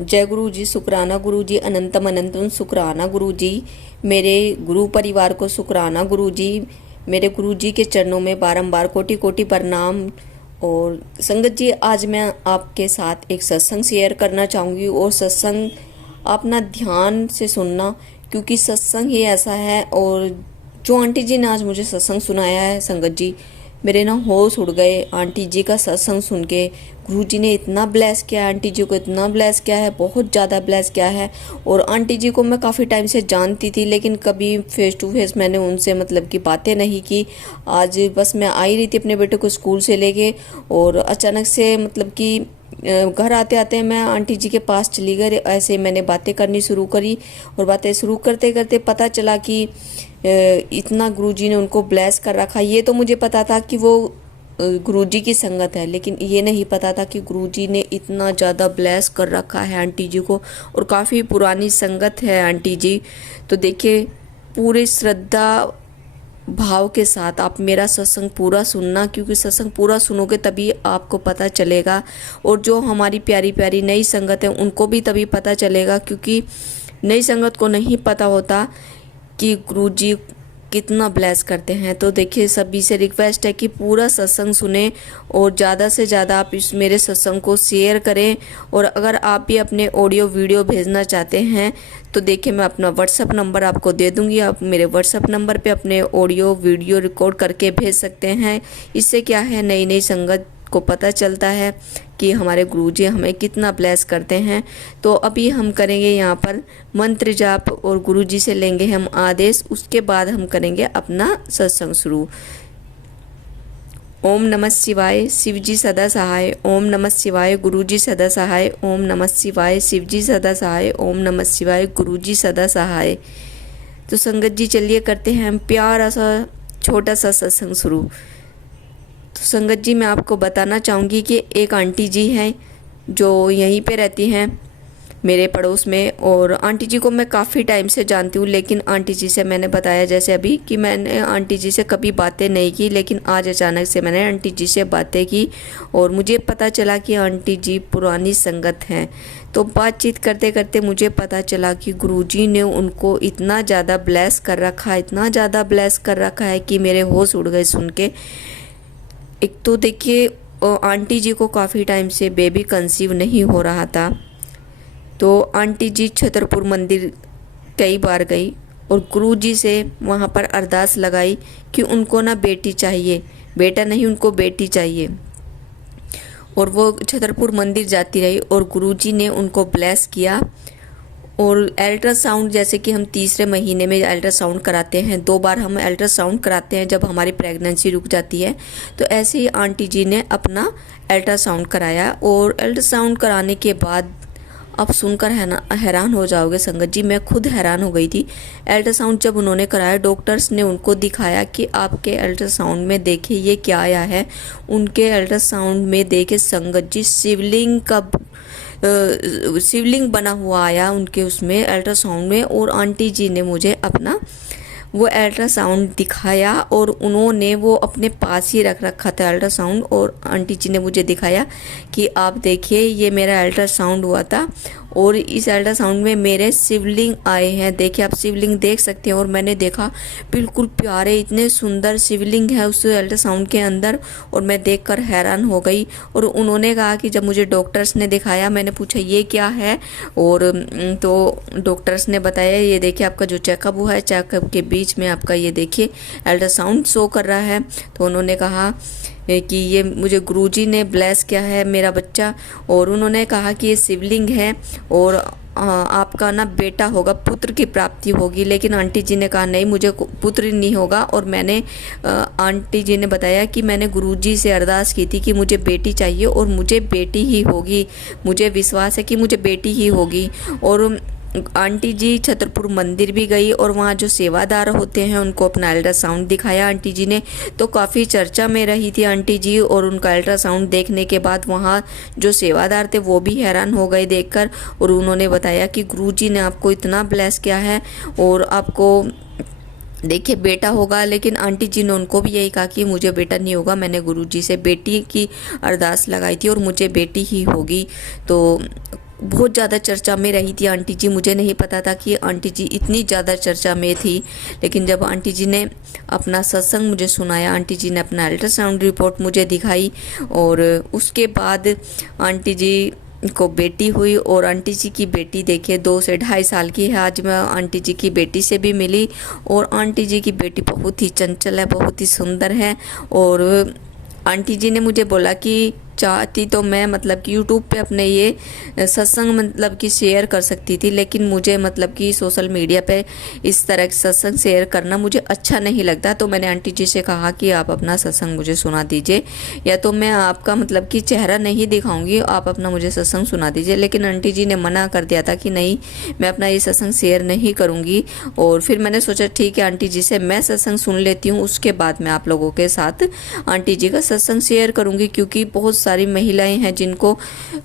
जय गुरु जी, शुक्राना गुरु जी, अनंतम अनंतम शुक्राना गुरु जी। मेरे गुरु परिवार को शुक्राना गुरु जी। मेरे गुरु जी के चरणों में बारंबार कोटि कोटि प्रणाम। और संगत जी, आज मैं आपके साथ एक सत्संग शेयर करना चाहूँगी और सत्संग आप ना ध्यान से सुनना, क्योंकि सत्संग ही ऐसा है। और जो आंटी जी ने आज मुझे सत्संग सुनाया है संगत जी, मेरे ना होश उड़ गए आंटी जी का सत्संग सुन के। गुरु जी ने इतना ब्लेस किया है, आंटी जी को इतना ब्लेस किया है, बहुत ज़्यादा ब्लेस किया है। और आंटी जी को मैं काफ़ी टाइम से जानती थी, लेकिन कभी फेस टू फेस मैंने उनसे मतलब की बातें नहीं की। आज बस मैं आई रही थी अपने बेटे को स्कूल से लेके, और अचानक से मतलब कि घर आते आते मैं आंटी जी के पास चली गई। ऐसे मैंने बातें करनी शुरू करी, और बातें शुरू करते करते पता चला कि इतना गुरुजी ने उनको ब्लेस कर रखा। ये तो मुझे पता था कि वो गुरुजी की संगत है, लेकिन ये नहीं पता था कि गुरुजी ने इतना ज़्यादा ब्लेस कर रखा है आंटी जी को। और काफ़ी पुरानी संगत है आंटी जी। तो देखिए, पूरी श्रद्धा भाव के साथ आप मेरा सत्संग पूरा सुनना, क्योंकि सत्संग पूरा सुनोगे तभी आपको पता चलेगा। और जो हमारी प्यारी प्यारी नई संगत है उनको भी तभी पता चलेगा, क्योंकि नई संगत को नहीं पता होता कि गुरुजी कितना ब्लेस करते हैं। तो देखिए, सभी से रिक्वेस्ट है कि पूरा सत्संग सुने और ज़्यादा से ज़्यादा आप इस मेरे सत्संग को शेयर करें। और अगर आप भी अपने ऑडियो वीडियो भेजना चाहते हैं तो देखिए, मैं अपना व्हाट्सअप नंबर आपको दे दूंगी। आप मेरे व्हाट्सअप नंबर पे अपने ऑडियो वीडियो रिकॉर्ड करके भेज सकते हैं। इससे क्या है, नई नई संगत को पता चलता है कि हमारे गुरुजी हमें कितना ब्लेस करते हैं। तो अभी हम करेंगे यहाँ पर मंत्र जाप, और गुरुजी से लेंगे हम आदेश। उसके बाद हम करेंगे अपना सत्संग शुरू। ओम नमः शिवाय, शिवजी सदा सहाय। ओम नमः शिवाय, गुरुजी सदा सहाय। ओम नमः शिवाय, शिवजी सदा सहाय। ओम नमः शिवाय, गुरुजी सदा सहाय। तो संगत जी, चलिए करते हैं हम प्यारा सा छोटा सा सत्संग शुरू। तो संगत जी, मैं आपको बताना चाहूँगी कि एक आंटी जी हैं जो यहीं पे रहती हैं मेरे पड़ोस में। और आंटी जी को मैं काफ़ी टाइम से जानती हूँ, लेकिन आंटी जी से मैंने बताया जैसे अभी कि मैंने आंटी जी से कभी बातें नहीं की, लेकिन आज अचानक से मैंने आंटी जी से बातें की और मुझे पता चला कि आंटी जी पुरानी संगत हैं। तो बातचीत करते करते मुझे पता चला कि गुरुजी ने उनको इतना ज़्यादा ब्लेस कर रखा है, इतना ज़्यादा ब्लेस कर रखा है कि मेरे होश उड़ गए सुन के। एक तो देखिए, आंटी जी को काफ़ी टाइम से बेबी कंसीव नहीं हो रहा था। तो आंटी जी छतरपुर मंदिर कई बार गई और गुरुजी से वहाँ पर अरदास लगाई कि उनको ना बेटी चाहिए, बेटा नहीं उनको बेटी चाहिए। और वो छतरपुर मंदिर जाती रही और गुरुजी ने उनको ब्लेस किया। और अल्ट्रासाउंड, जैसे कि हम तीसरे महीने में अल्ट्रासाउंड कराते हैं, 2 बार हम अल्ट्रासाउंड कराते हैं जब हमारी प्रेगनेंसी रुक जाती है, तो ऐसे ही आंटी जी ने अपना अल्ट्रासाउंड कराया। और अल्ट्रासाउंड कराने के बाद आप सुनकर हैरान हो जाओगे संगत जी, मैं खुद हैरान हो गई थी। अल्ट्रासाउंड जब उन्होंने कराया, डॉक्टर्स ने उनको दिखाया कि आपके अल्ट्रासाउंड में देखिए ये क्या आया है। उनके अल्ट्रासाउंड में देखे संगत जी, शिवलिंग बना हुआ आया उनके उसमें अल्ट्रासाउंड में। और आंटी जी ने मुझे अपना वो अल्ट्रासाउंड दिखाया और उन्होंने वो अपने पास ही रख रखा था अल्ट्रासाउंड। और आंटी जी ने मुझे दिखाया कि आप देखिए, ये मेरा अल्ट्रासाउंड हुआ था और इस अल्ट्रासाउंड में मेरे शिवलिंग आए हैं। देखिए, आप शिवलिंग देख सकते हैं। और मैंने देखा बिल्कुल प्यारे, इतने सुंदर शिवलिंग है उस अल्ट्रासाउंड के अंदर, और मैं देखकर हैरान हो गई। और उन्होंने कहा कि जब मुझे डॉक्टर्स ने दिखाया, मैंने पूछा ये क्या है, और तो डॉक्टर्स ने बताया ये देखिए आपका जो चेकअप हुआ है, चेकअप के बीच में आपका ये देखिए अल्ट्रासाउंड शो कर रहा है। तो उन्होंने कहा कि ये मुझे गुरुजी ने ब्लेस किया है मेरा बच्चा। और उन्होंने कहा कि ये शिवलिंग है और आपका ना बेटा होगा, पुत्र की प्राप्ति होगी। लेकिन आंटी जी ने कहा नहीं, मुझे पुत्र नहीं होगा। और मैंने आंटी जी ने बताया कि मैंने गुरुजी से अरदास की थी कि मुझे बेटी चाहिए और मुझे बेटी ही होगी, मुझे विश्वास है कि मुझे बेटी ही होगी। और आंटी जी छतरपुर मंदिर भी गई और वहाँ जो सेवादार होते हैं उनको अपना अल्ट्रासाउंड दिखाया आंटी जी ने। तो काफ़ी चर्चा में रही थी आंटी जी, और उनका अल्ट्रासाउंड देखने के बाद वहाँ जो सेवादार थे वो भी हैरान हो गए देखकर। और उन्होंने बताया कि गुरुजी ने आपको इतना ब्लेस किया है और आपको देखिए बेटा होगा। लेकिन आंटी जी ने उनको भी यही कहा कि मुझे बेटा नहीं होगा, मैंने गुरुजी से बेटी की अरदास लगाई थी और मुझे बेटी ही होगी। तो बहुत ज़्यादा चर्चा में रही थी आंटी जी। मुझे नहीं पता था कि आंटी जी इतनी ज़्यादा चर्चा में थी। लेकिन जब आंटी जी ने अपना सत्संग मुझे सुनाया, आंटी जी ने अपना अल्ट्रासाउंड रिपोर्ट मुझे दिखाई, और उसके बाद आंटी जी को बेटी हुई। और आंटी जी की बेटी देखिए 2 से 2.5 साल की है। आज मैं आंटी जी की बेटी से भी मिली, और आंटी जी की बेटी बहुत ही चंचल है, बहुत ही सुंदर है। और आंटी जी ने मुझे बोला कि चाहती तो मैं मतलब कि यूट्यूब पे अपने ये सत्संग मतलब कि शेयर कर सकती थी, लेकिन मुझे मतलब कि सोशल मीडिया पे इस तरह के सत्संग शेयर करना मुझे अच्छा नहीं लगता। तो मैंने आंटी जी से कहा कि आप अपना सत्संग मुझे सुना दीजिए, या तो मैं आपका मतलब कि चेहरा नहीं दिखाऊंगी, आप अपना मुझे सत्संग सुना दीजिए। लेकिन आंटी जी ने मना कर दिया था कि नहीं, मैं अपना ये सत्संग शेयर नहीं करूँगी। और फिर मैंने सोचा ठीक है, आंटी जी से मैं सत्संग सुन लेती हूँ, उसके बाद मैं आप लोगों के साथ आंटी जी का सत्संग शेयर करूँगी। क्योंकि बहुत सारी महिलाएं हैं जिनको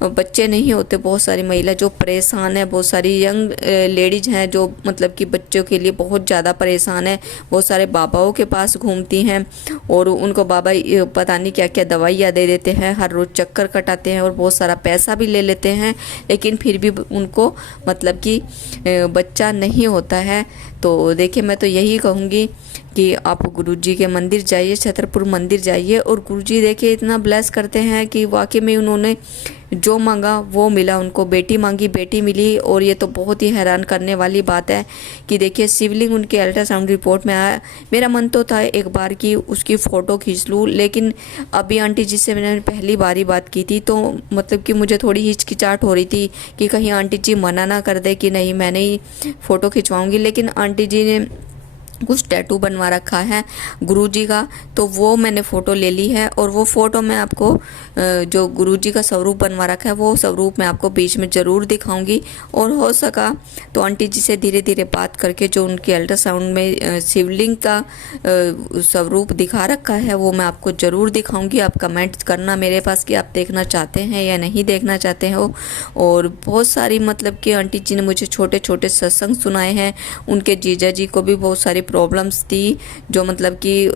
बच्चे नहीं होते, बहुत सारी महिला जो परेशान है, बहुत सारी यंग लेडीज हैं जो मतलब कि बच्चों के लिए बहुत ज़्यादा परेशान है। बहुत सारे बाबाओं के पास घूमती हैं, और उनको बाबा पता नहीं क्या क्या दवाइयाँ दे देते हैं, हर रोज़ चक्कर कटाते हैं, और बहुत सारा पैसा भी ले लेते हैं, लेकिन फिर भी उनको मतलब कि बच्चा नहीं होता है। तो देखिए, मैं तो यही कहूँगी कि आप गुरुजी के मंदिर जाइए, छतरपुर मंदिर जाइए, और गुरुजी देखिए इतना ब्लेस करते हैं कि वाकई में उन्होंने जो मांगा वो मिला। उनको बेटी मांगी, बेटी मिली। और ये तो बहुत ही हैरान करने वाली बात है कि देखिए शिवलिंग उनके अल्ट्रासाउंड रिपोर्ट में आया। मेरा मन तो था एक बार कि उसकी फ़ोटो खींच लूँ, लेकिन अभी आंटी जी से मैंने पहली बार ही बात की थी, तो मतलब कि मुझे थोड़ी हिचकिचाहट हो रही थी कि कहीं आंटी जी मना ना कर दे कि नहीं मैं नहीं फ़ोटो खिंचवाऊँगी। लेकिन आंटी जी ने कुछ टैटू बनवा रखा है गुरुजी का, तो वो मैंने फ़ोटो ले ली है। और वो फ़ोटो मैं आपको जो गुरुजी का स्वरूप बनवा रखा है वो स्वरूप मैं आपको बीच में ज़रूर दिखाऊंगी। और हो सका तो आंटी जी से धीरे धीरे बात करके जो उनके अल्ट्रासाउंड में शिवलिंग का स्वरूप दिखा रखा है वो मैं आपको ज़रूर दिखाऊंगी। आप कमेंट करना मेरे पास कि आप देखना चाहते हैं या नहीं देखना चाहते हो। और बहुत सारी मतलब कि आंटी जी ने मुझे छोटे छोटे सत्संग सुनाए हैं। उनके जीजा जी को भी बहुत सारी प्रॉब्लम्स थी, जो मतलब कि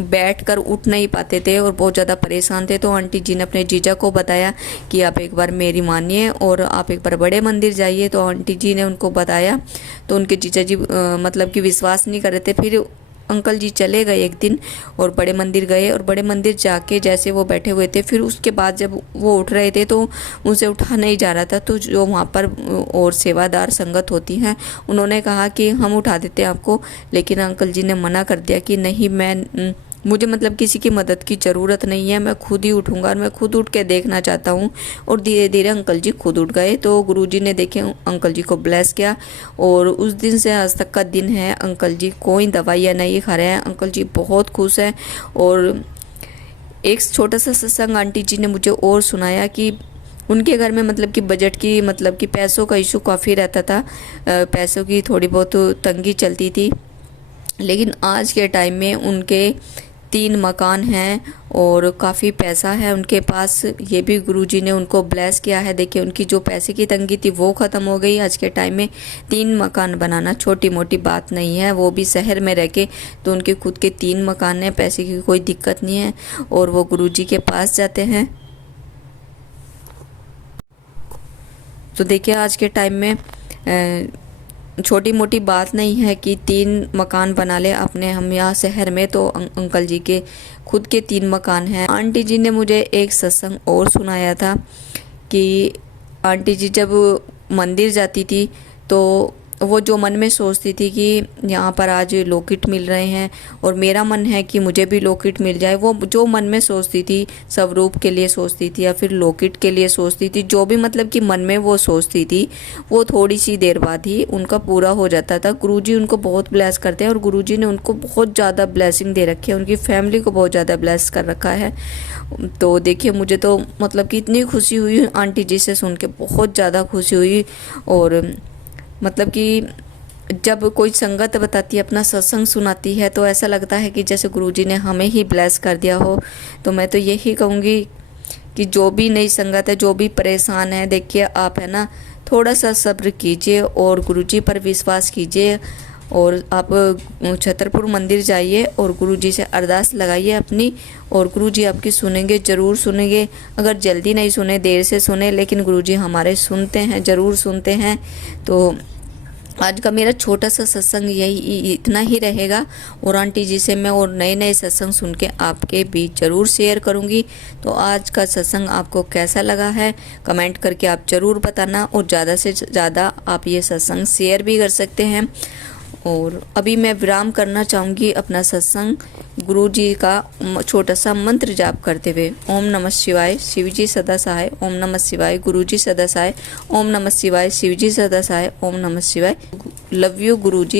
बैठकर उठ नहीं पाते थे और बहुत ज़्यादा परेशान थे। तो आंटी जी ने अपने जीजा को बताया कि आप एक बार मेरी मानिए और आप एक बार बड़े मंदिर जाइए। तो आंटी जी ने उनको बताया, तो उनके जीजा जी मतलब कि विश्वास नहीं कर रहे थे। फिर अंकल जी चले गए एक दिन और बड़े मंदिर गए, और बड़े मंदिर जाके जैसे वो बैठे हुए थे, फिर उसके बाद जब वो उठ रहे थे तो उनसे उठा नहीं जा रहा था। तो जो वहाँ पर और सेवादार संगत होती हैं उन्होंने कहा कि हम उठा देते हैं आपको, लेकिन अंकल जी ने मना कर दिया कि नहीं, मुझे मतलब किसी की मदद की ज़रूरत नहीं है, मैं खुद ही उठूँगा और मैं खुद उठ के देखना चाहता हूँ। और धीरे धीरे अंकल जी खुद उठ गए। तो गुरुजी ने देखे अंकल जी को ब्लेस किया, और उस दिन से आज तक का दिन है। अंकल जी कोई दवाइयाँ नहीं खा रहे हैं, अंकल जी बहुत खुश हैं। और एक छोटा सा सत्संग आंटी जी ने मुझे और सुनाया कि उनके घर में मतलब कि बजट की मतलब कि पैसों का इशू काफ़ी रहता था, पैसों की थोड़ी बहुत तंगी चलती थी। लेकिन आज के टाइम में उनके 3 मकान हैं और काफ़ी पैसा है उनके पास। ये भी गुरुजी ने उनको ब्लेस किया है। देखिए उनकी जो पैसे की तंगी थी वो ख़त्म हो गई। आज के टाइम में 3 मकान बनाना छोटी मोटी बात नहीं है, वो भी शहर में रह के। तो उनके खुद के 3 मकान हैं, पैसे की कोई दिक्कत नहीं है, और वो गुरुजी के पास जाते हैं। तो देखिए आज के टाइम में छोटी मोटी बात नहीं है कि 3 मकान बना ले अपने हम यहाँ शहर में। तो अंकल जी के खुद के 3 मकान हैं। आंटी जी ने मुझे एक सत्संग और सुनाया था कि आंटी जी जब मंदिर जाती थी तो वो जो मन में सोचती थी कि यहाँ पर आज लॉकेट मिल रहे हैं और मेरा मन है कि मुझे भी लॉकेट मिल जाए, वो जो मन में सोचती थी, स्वरूप के लिए सोचती थी या फिर लॉकेट के लिए सोचती थी, जो भी मतलब कि मन में वो सोचती थी, वो थोड़ी सी देर बाद ही उनका पूरा हो जाता था। गुरुजी उनको बहुत ब्लेस करते हैं और गुरुजी ने उनको बहुत ज़्यादा ब्लेसिंग दे रखी है, उनकी फैमिली को बहुत ज़्यादा ब्लेस कर रखा है। तो देखिए मुझे तो मतलब कि इतनी खुशी हुई आंटी जी से सुन के, बहुत ज़्यादा खुशी हुई। और मतलब कि जब कोई संगत बताती है, अपना सत्संग सुनाती है, तो ऐसा लगता है कि जैसे गुरुजी ने हमें ही ब्लेस कर दिया हो। तो मैं तो यही कहूँगी कि जो भी नई संगत है, जो भी परेशान है, देखिए आप है ना, थोड़ा सा सब्र कीजिए और गुरुजी पर विश्वास कीजिए। और आप छतरपुर मंदिर जाइए और गुरु जी से अरदास लगाइए अपनी, और गुरु जी आपकी सुनेंगे, ज़रूर सुनेंगे। अगर जल्दी नहीं सुने, देर से सुने, लेकिन गुरु जी हमारे सुनते हैं, ज़रूर सुनते हैं। तो आज का मेरा छोटा सा सत्संग यही इतना ही रहेगा, और आंटी जी से मैं और नए नए सत्संग सुन के आपके बीच ज़रूर शेयर करूंगी। तो आज का सत्संग आपको कैसा लगा है कमेंट करके आप ज़रूर बताना, और ज़्यादा से ज़्यादा आप ये सत्संग शेयर भी कर सकते हैं। और अभी मैं विराम करना चाहूँगी अपना सत्संग गुरु जी का छोटा सा मंत्र जाप करते हुए। ओम नमः शिवाय, शिव जी सदा सहाय। ओम नमः शिवाय, गुरु जी सदा सहाय। ओम नमः शिवाय, शिव जी सदा सहाय। ओम नमः शिवाय। Love you Guru ji.